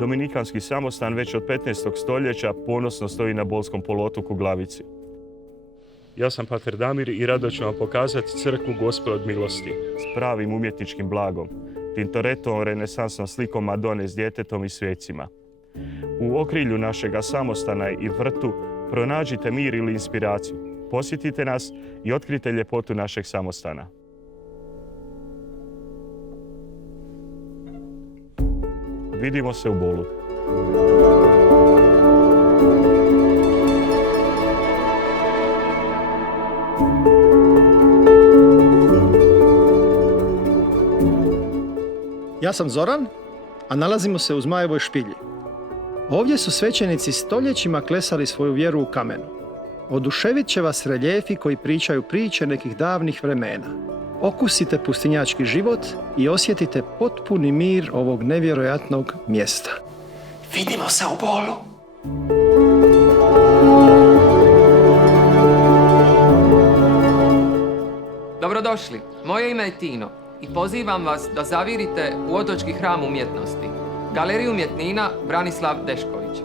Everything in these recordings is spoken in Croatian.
Dominikanski samostan već od 15. stoljeća ponosno stoji na Bolskom poluotoku Glavici. Ja sam pater Damir i rado ću vam pokazati crkvu Gospe od milosti s pravim umjetničkim blagom, Tintoretovom renesansnom slikom Madone s djetetom i svecima. U okrilju našega samostana i vrtu pronađite mir ili inspiraciju. Posjetite nas i otkrite ljepotu našeg samostana. Vidimo se u Bolu. Ja sam Zoran, a nalazimo se u Zmajevoj špilji. Ovdje su svećenici stoljećima klesali svoju vjeru u kamenu. Oduševit će vas reljefi koji pričaju priče nekih davnih vremena. Okusite pustinjački život i osjetite potpuni mir ovog nevjerojatnog mjesta. Vidimo se u Bolu! Dobrodošli, moje ime je Tino i pozivam vas da zavirite u Otočki hram umjetnosti, Galeriju umjetnina Branislav Dešković.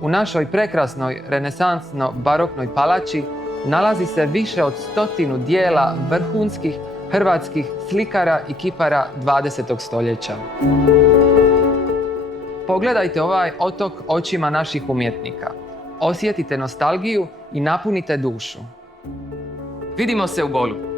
U našoj prekrasnoj renesansno-baroknoj palači nalazi se više od 100 dijela vrhunskih hrvatskih slikara i kipara 20. stoljeća. Pogledajte ovaj otok očima naših umjetnika. Osjetite nostalgiju i napunite dušu. Vidimo se u Bolu.